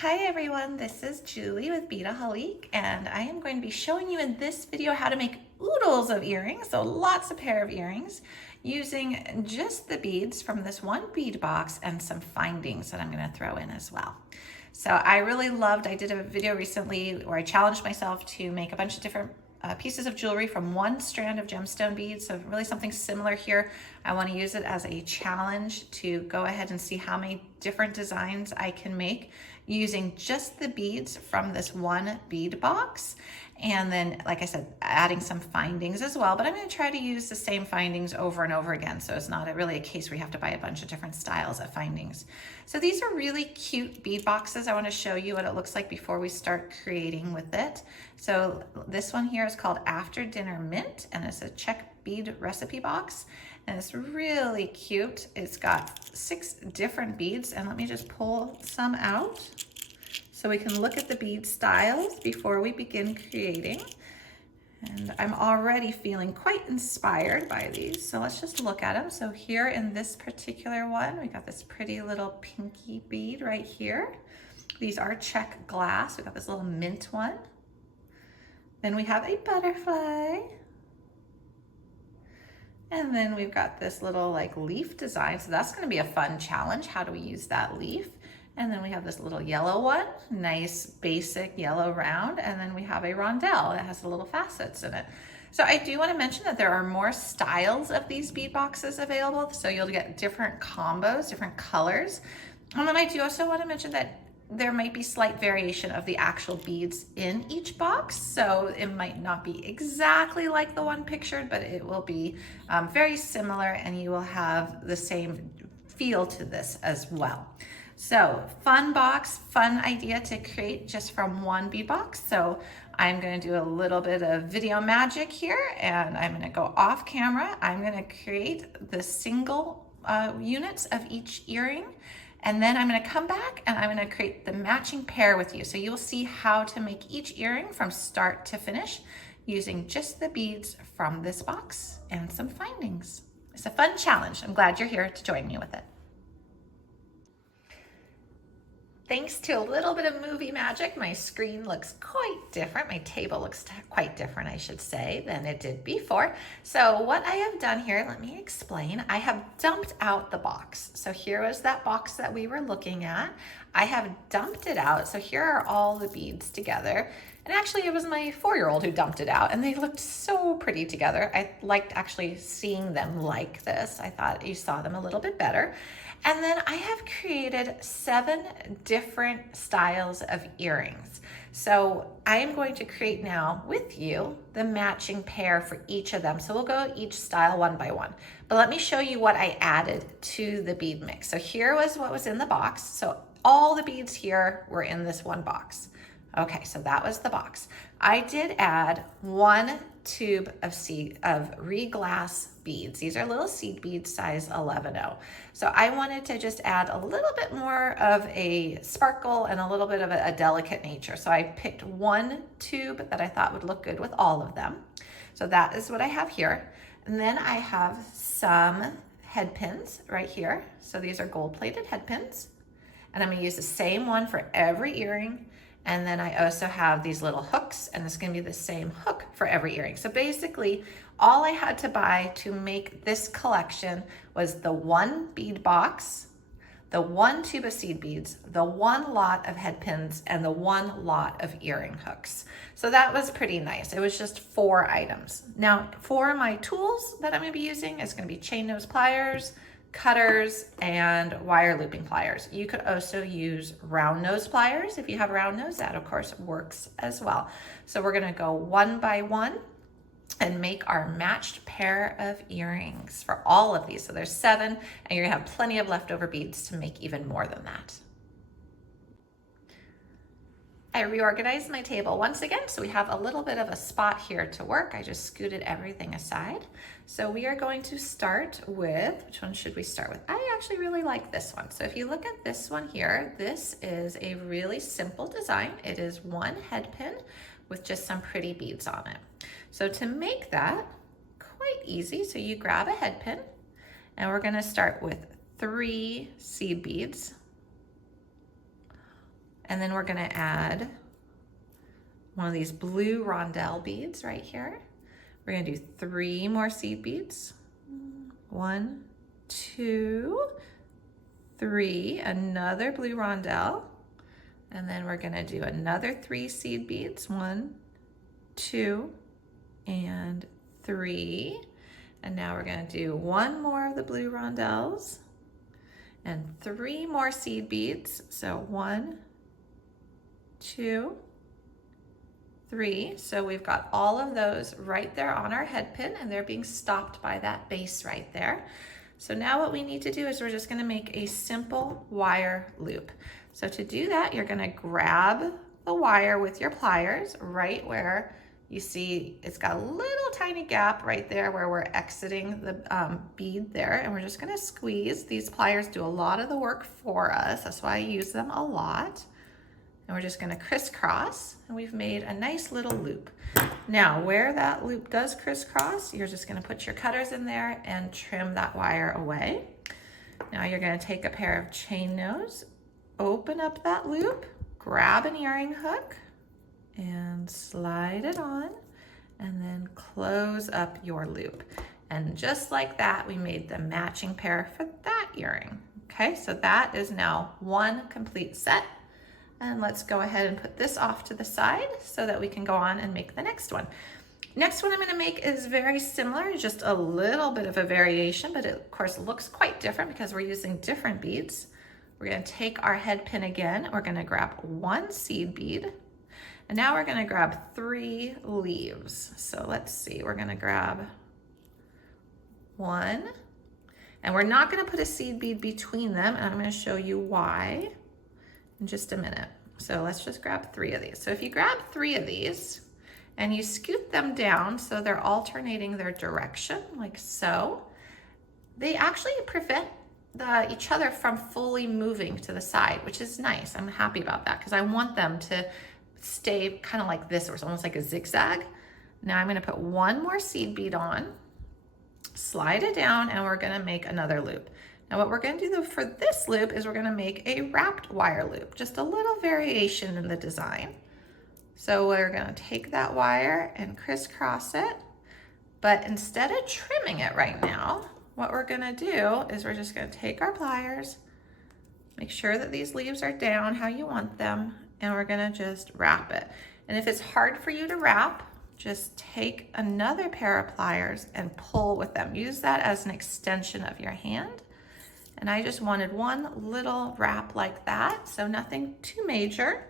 Hi everyone, this is Julie with Beadaholic, and I am going to be showing you in this video how to make oodles of earrings, so lots of pair of earrings, using just the beads from this one bead box and some findings that I'm going to throw in as well. So I did a video recently where I challenged myself to make a bunch of different pieces of jewelry from one strand of gemstone beads, so really something similar here. I want to use it as a challenge to go ahead and see how many different designs I can make using just the beads from this one bead box. And then, like I said, adding some findings as well, but I'm going to try to use the same findings over and over again, so it's not really a case where you have to buy a bunch of different styles of findings. So these are really cute bead boxes. I want to show you what it looks like before we start creating with it. So this one here is called After Dinner Mint, and it's a Czech bead recipe box, and it's really cute. It's got 6 different beads, and let me just pull some out so we can look at the bead styles before we begin creating. And I'm already feeling quite inspired by these, so let's just look at them. So here in this particular one, we got this pretty little pinky bead right here. These are Czech glass. We got this little mint one. Then we have a butterfly. And then we've got this little like leaf design. So that's gonna be a fun challenge. How do we use that leaf? And then we have this little yellow one, nice basic yellow round. And then we have a rondelle that has the little facets in it. So I do want to mention that there are more styles of these bead boxes available. So you'll get different combos, different colors. And then I do also want to mention that there might be slight variation of the actual beads in each box. So it might not be exactly like the one pictured, but it will be very similar, and you will have the same feel to this as well. So fun box, fun idea to create just from one bead box. So I'm going to do a little bit of video magic here, and I'm going to go off camera. I'm going to create the single units of each earring, and then I'm going to come back and I'm going to create the matching pair with you. So you will see how to make each earring from start to finish using just the beads from this box and some findings. It's a fun challenge. I'm glad you're here to join me with it. Thanks to a little bit of movie magic, my screen looks quite different. My table looks quite different, I should say, than it did before. So what I have done here, let me explain. I have dumped out the box. So here was that box that we were looking at. I have dumped it out. So here are all the beads together. And actually it was my 4-year-old who dumped it out, and they looked so pretty together. I liked actually seeing them like this. I thought you saw them a little bit better. And then I have created 7 different styles of earrings. So I am going to create now with you the matching pair for each of them. So we'll go each style one by one. But let me show you what I added to the bead mix. So here was what was in the box. So all the beads here were in this one box. Okay, so that was the box. I did add 1 tube of reglass beads. These are little seed beads, size 11/0. So I wanted to just add a little bit more of a sparkle and a little bit of a delicate nature. So I picked 1 tube that I thought would look good with all of them. So that is what I have here. And then I have some head pins right here. So these are gold-plated head pins. And I'm gonna use the same one for every earring. And then I also have these little hooks, and it's gonna be the same hook for every earring. So basically, all I had to buy to make this collection was the 1 bead box, the 1 tube of seed beads, the 1 lot of head pins, and the 1 lot of earring hooks. So that was pretty nice. It was just 4 items. Now, for my tools that I'm gonna be using, it's gonna be chain nose pliers, cutters, and wire looping pliers. You could also use round nose pliers. If you have round nose, that of course works as well. So we're gonna go one by one and make our matched pair of earrings for all of these. So there's 7, and you're gonna have plenty of leftover beads to make even more than that. I reorganized my table once again, so we have a little bit of a spot here to work. I just scooted everything aside. So we are going to start with, which one should we start with? I actually really like this one. So if you look at this one here, this is a really simple design. It is 1 head pin with just some pretty beads on it. So to make that quite easy, so you grab a head pin, and we're gonna start with 3 seed beads. And then we're gonna add one of these blue rondelle beads right here. We're gonna do 3 more seed beads. 1, 2, 3, another blue rondelle. And then we're gonna do another 3 seed beads. 1, 2, and 3. And now we're gonna do 1 more of the blue rondelles and 3 more seed beads. So 1, 2, 3. So we've got all of those right there on our head pin, and they're being stopped by that base right there. So now what we need to do is we're just gonna make a simple wire loop. So to do that, you're gonna grab the wire with your pliers right where you see it's got a little tiny gap right there where we're exiting the bead there, and we're just gonna squeeze. These pliers do a lot of the work for us. That's why I use them a lot. And we're just gonna crisscross, and we've made a nice little loop. Now, where that loop does crisscross, you're just gonna put your cutters in there and trim that wire away. Now you're gonna take a pair of chain nose, open up that loop, grab an earring hook, and slide it on, and then close up your loop. And just like that, we made the matching pair for that earring. Okay, so that is now one complete set. And let's go ahead and put this off to the side so that we can go on and make the next one. Next one I'm gonna make is very similar, just a little bit of a variation, but it of course looks quite different because we're using different beads. We're gonna take our head pin again, we're gonna grab 1 seed bead, and now we're gonna grab 3 leaves. So let's see, we're gonna grab 1, and we're not gonna put a seed bead between them, and I'm gonna show you why in just a minute. So let's just grab 3 of these. So if you grab 3 of these and you scoot them down so they're alternating their direction, like so, they actually prevent each other from fully moving to the side, which is nice. I'm happy about that because I want them to stay kind of like this, or it's almost like a zigzag. Now I'm gonna put 1 more seed bead on, slide it down, and we're gonna make another loop. Now what we're gonna do for this loop is we're gonna make a wrapped wire loop, just a little variation in the design. So we're gonna take that wire and crisscross it, but instead of trimming it right now, what we're gonna do is we're just gonna take our pliers, make sure that these leaves are down how you want them, and we're gonna just wrap it. And if it's hard for you to wrap, just take another pair of pliers and pull with them. Use that as an extension of your hand. And I just wanted one little wrap like that, so nothing too major.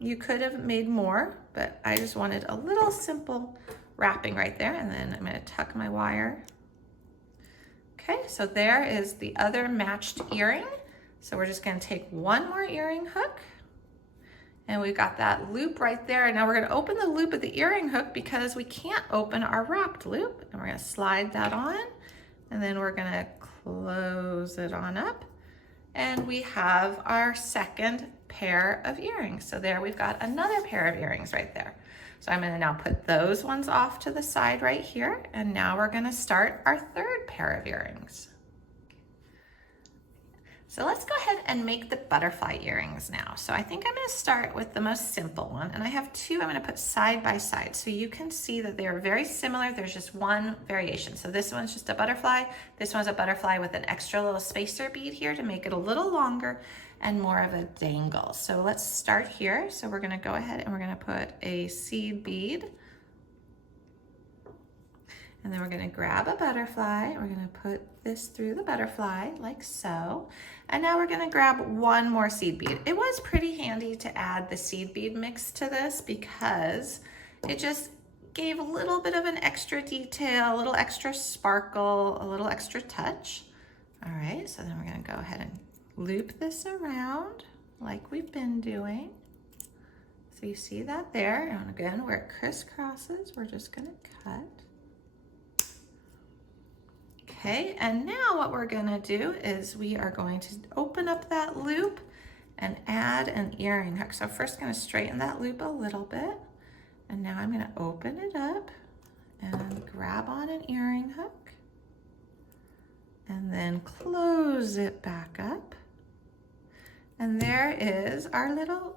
You could have made more, but I just wanted a little simple wrapping right there, and then I'm gonna tuck my wire. Okay, so there is the other matched earring. So we're just gonna take 1 more earring hook, and we've got that loop right there. Now we're gonna open the loop of the earring hook because we can't open our wrapped loop, and we're gonna slide that on, and then we're gonna close it on up, and we have our second pair of earrings. So there we've got another pair of earrings right there. So I'm gonna now put those ones off to the side right here, and now we're gonna start our third pair of earrings. So let's go ahead and make the butterfly earrings now. So I think I'm gonna start with the most simple one, and I have 2 I'm gonna put side by side so you can see that they're very similar. There's just one variation. So this one's just a butterfly. This one's a butterfly with an extra little spacer bead here to make it a little longer and more of a dangle. So let's start here. So we're gonna go ahead and we're gonna put a seed bead, and then we're gonna grab a butterfly. We're gonna put this through the butterfly like so. And now we're gonna grab 1 more seed bead. It was pretty handy to add the seed bead mix to this because it just gave a little bit of an extra detail, a little extra sparkle, a little extra touch. All right, so then we're gonna go ahead and loop this around like we've been doing. So you see that there, and again, where it crisscrosses, we're just gonna cut. Okay, and now what we're gonna do is we are going to open up that loop and add an earring hook. So first I'm gonna straighten that loop a little bit, and now I'm gonna open it up and grab on an earring hook, and then close it back up. And there is our little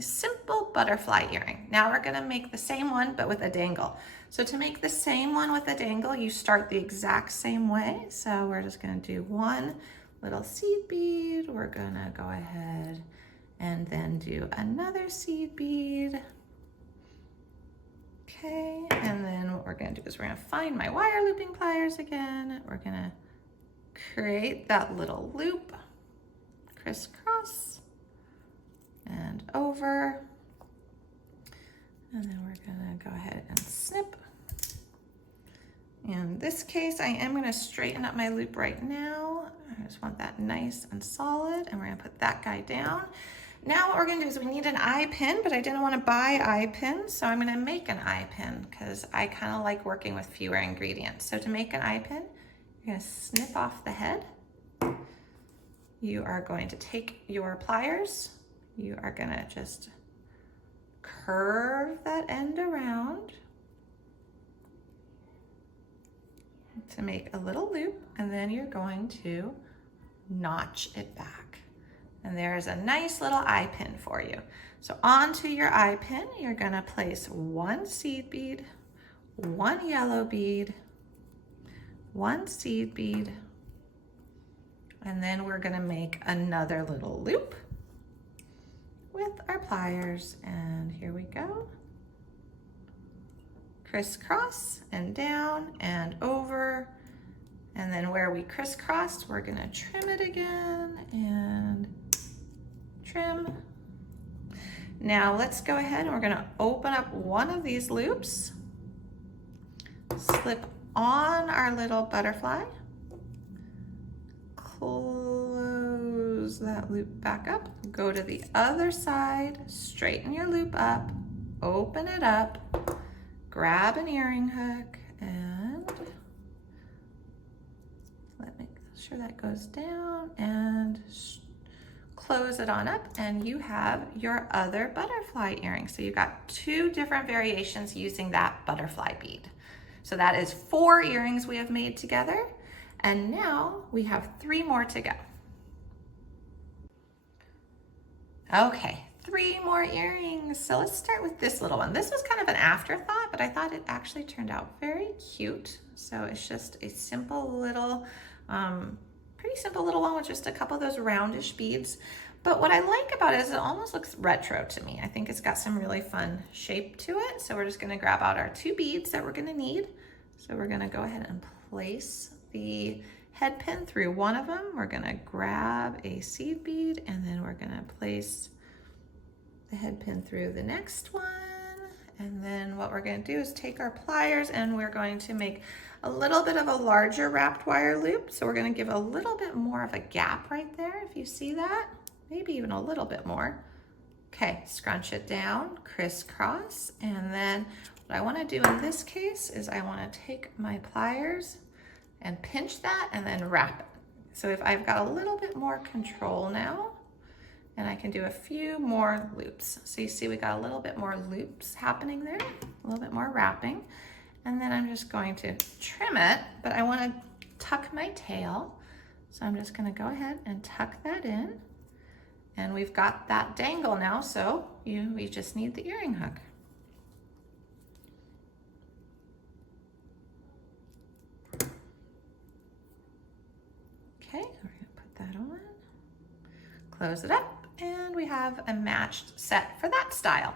simple butterfly earring. Now we're gonna make the same one, but with a dangle. So to make the same one with a dangle, you start the exact same way. So we're just gonna do one little seed bead. We're gonna go ahead and then do another seed bead. Okay, and then what we're gonna do is we're gonna find my wire looping pliers again. We're gonna create that little loop, crisscross, and over. And then we're gonna go ahead and snip. In this case, I am gonna straighten up my loop right now. I just want that nice and solid, and we're gonna put that guy down. Now what we're gonna do is we need an eye pin, but I didn't wanna buy eye pins, so I'm gonna make an eye pin because I kinda like working with fewer ingredients. So to make an eye pin, you're gonna snip off the head. You are going to take your pliers. You are gonna just curve that end around to make a little loop, and then you're going to notch it back. And there's a nice little eye pin for you. So onto your eye pin, you're gonna place one seed bead, one yellow bead, one seed bead, and then we're gonna make another little loop with our pliers. And here we go. Crisscross and down and over. And then where we crisscrossed, we're gonna trim it again and trim. Now let's go ahead and we're gonna open up one of these loops, slip on our little butterfly, close that loop back up, go to the other side, straighten your loop up, open it up, grab an earring hook, and let me make sure that goes down, and close it on up, and you have your other butterfly earring. So you've got two different variations using that butterfly bead. So that is 4 earrings we have made together. And now we have 3 more to go. Okay, 3 more earrings. So let's start with this little one. This was kind of an afterthought, but I thought it actually turned out very cute. So it's just a simple little, pretty simple little one with just a couple of those roundish beads. But what I like about it is it almost looks retro to me. I think it's got some really fun shape to it. So we're just gonna grab out our 2 beads that we're gonna need. So we're gonna go ahead and place the head pin through one of them. We're gonna grab a seed bead, and then we're gonna place the head pin through the next one. And then what we're gonna do is take our pliers, and we're going to make a little bit of a larger wrapped wire loop. So we're gonna give a little bit more of a gap right there, if you see that, maybe even a little bit more. Okay, scrunch it down, crisscross, and then what I wanna do in this case is I wanna take my pliers and pinch that and then wrap it. So if I've got a little bit more control now, and I can do a few more loops. So you see we got a little bit more loops happening there, a little bit more wrapping. And then I'm just going to trim it, but I wanna tuck my tail. So I'm just gonna go ahead and tuck that in. And we've got that dangle now, so we just need the earring hook. Okay, we're gonna put that on, close it up, and we have a matched set for that style.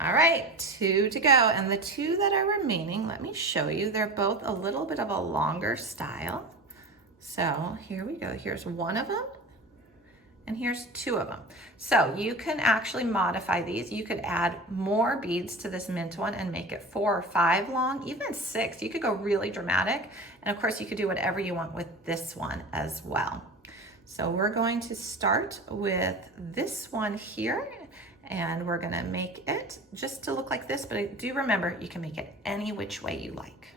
All right, 2 to go, and the 2 that are remaining, let me show you. They're both a little bit of a longer style. So here we go. Here's one of them, and here's 2 of them. So you can actually modify these. You could add more beads to this mint one and make it 4 or 5 long, even 6. You could go really dramatic. And of course you could do whatever you want with this one as well. So we're going to start with this one here, and we're gonna make it just to look like this, but do remember, you can make it any which way you like.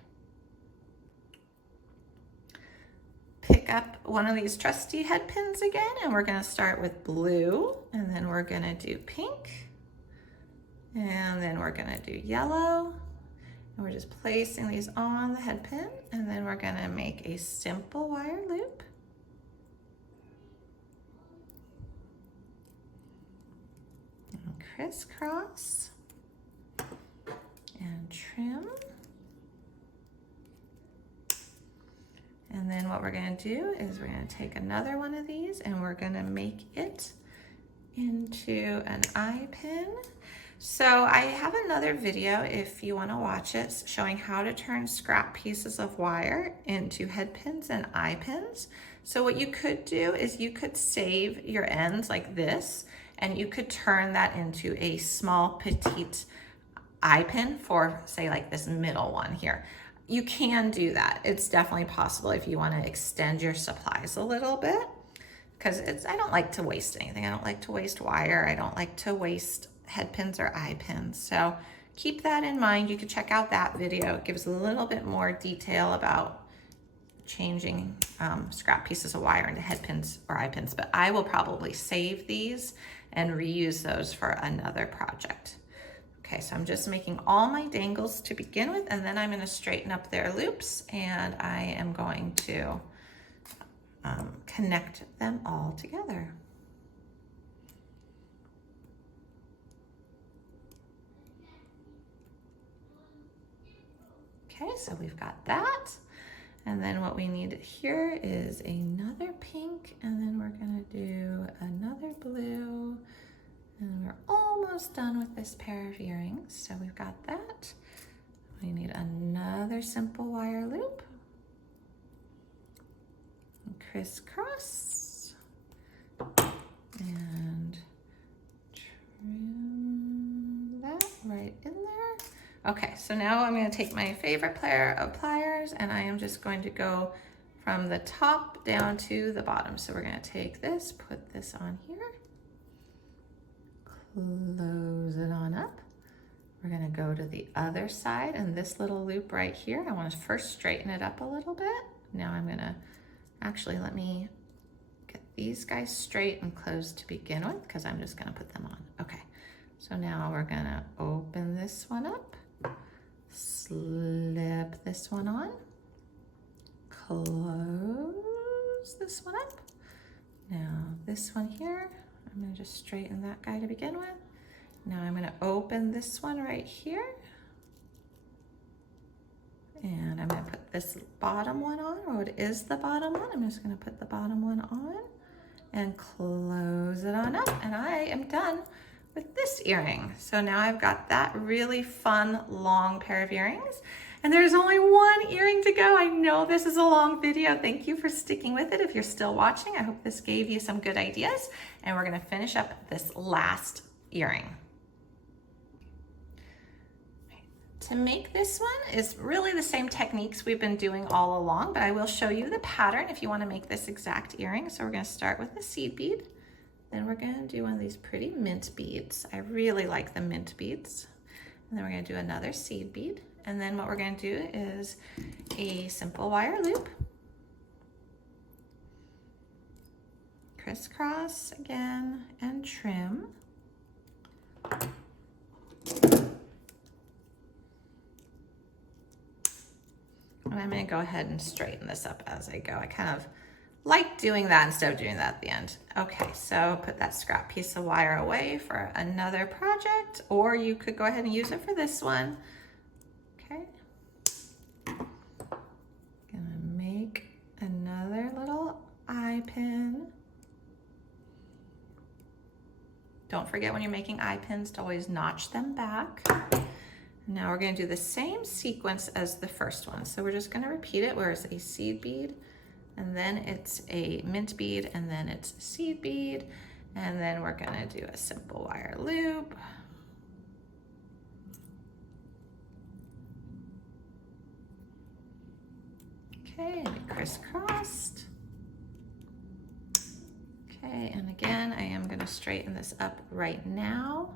Pick up one of these trusty head pins again, and we're gonna start with blue, and then we're gonna do pink, and then we're gonna do yellow, and we're just placing these on the head pin, and then we're gonna make a simple wire loop. crisscross and trim. And then what we're gonna do is we're gonna take another one of these and we're gonna make it into an eye pin. So I have another video if you wanna watch it showing how to turn scrap pieces of wire into head pins and eye pins. So what you could do is you could save your ends like this and you could turn that into a small petite eye pin for say like this middle one here. You can do that. It's definitely possible if you want to extend your supplies a little bit, because I don't like to waste anything. I don't like to waste wire. I don't like to waste head pins or eye pins. So keep that in mind. You can check out that video. It gives a little bit more detail about changing scrap pieces of wire into head pins or eye pins, but I will probably save these and reuse those for another project. Okay, so I'm just making all my dangles to begin with, and then I'm going to straighten up their loops, and I am going to connect them all together. Okay, so we've got that. And then what we need here is another pink, and then we're going to do another blue. And we're almost done with this pair of earrings. So we've got that. We need another simple wire loop. And crisscross. And trim that right in there. Okay, so now I'm going to take my favorite pair of pliers and I am just going to go from the top down to the bottom. So we're going to take this, put this on here. Close it on up. We're going to go to the other side, and this little loop right here, I want to first straighten it up a little bit. Now I'm going to actually let me get these guys straight and closed to begin with, because I'm just going to put them on. Okay, so now we're going to open this one up, slip this one on, close this one up. Now this one here, I'm going to just straighten that guy to begin with. Now I'm going to open this one right here. And I'm going to put this bottom one on, or it is the bottom one. I'm just going to put the bottom one on and close it on up. And I am done with this earring. So now I've got that really fun, long pair of earrings. And there's only one earring to go. I know this is a long video. Thank you for sticking with it. If you're still watching, I hope this gave you some good ideas. And we're gonna finish up this last earring. To make this one is really the same techniques we've been doing all along, but I will show you the pattern if you wanna make this exact earring. So we're gonna start with the seed bead. Then we're gonna do one of these pretty mint beads. I really like the mint beads. And then we're gonna do another seed bead. And then what we're going to do is a simple wire loop, crisscross again, and trim. And I'm going to go ahead and straighten this up as I go. I kind of like doing that instead of doing that at the end. Okay, so put that scrap piece of wire away for another project, or you could go ahead and use it for this one. Okay, gonna make another little eye pin. Don't forget when you're making eye pins to always notch them back. Now we're gonna do the same sequence as the first one. So we're just gonna repeat it where it's a seed bead, and then it's a mint bead, and then it's a seed bead, and then we're gonna do a simple wire loop. Okay, and it crisscrossed. Okay, and again, I am gonna straighten this up right now,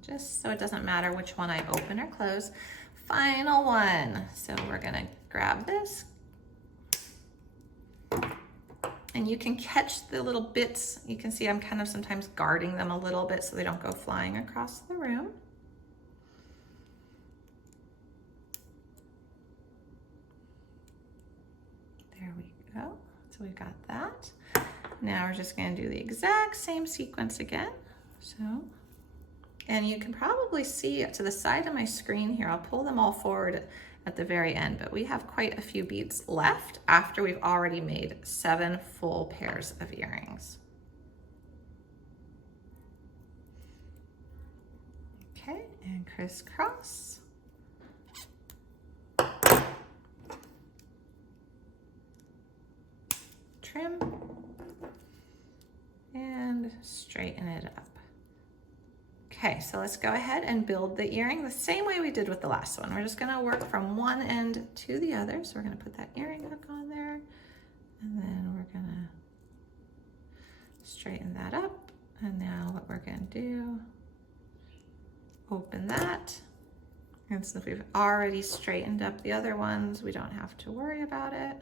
just so it doesn't matter which one I open or close. Final one. So we're gonna grab this, and you can catch the little bits. You can see I'm kind of sometimes guarding them a little bit so they don't go flying across the room. There we go. So we've got that. Now we're just going to do the exact same sequence again. So, and you can probably see to the side of my screen here, I'll pull them all forward at the very end, but we have quite a few beads left after we've already made 7 full pairs of earrings. Okay, and crisscross. Trim. And straighten it up. Okay, so let's go ahead and build the earring the same way we did with the last one. We're just gonna work from one end to the other. So we're gonna put that earring hook on there, and then we're gonna straighten that up. And now what we're gonna do, open that. And since we've already straightened up the other ones, we don't have to worry about it.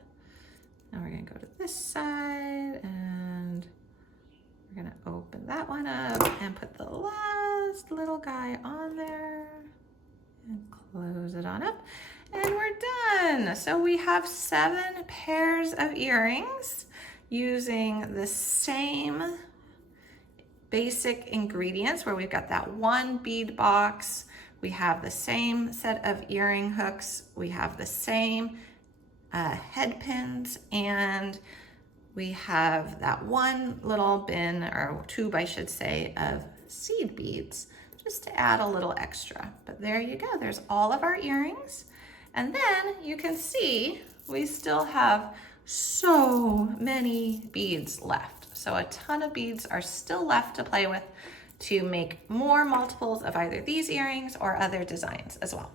Now we're gonna go to this side, and we're gonna open that one up and put the last little guy on there and close it on up, and we're done. So we have 7 pairs of earrings using the same basic ingredients, where we've got that one bead box, we have the same set of earring hooks, we have the same head pins, and we have that one little bin, or tube I should say, of seed beads, just to add a little extra. But there you go, there's all of our earrings. And then you can see we still have so many beads left. So a ton of beads are still left to play with to make more multiples of either these earrings or other designs as well.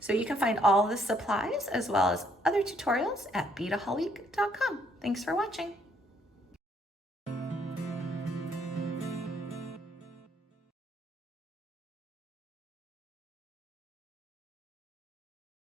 So you can find all the supplies as well as other tutorials at beadaholique.com. Thanks for watching.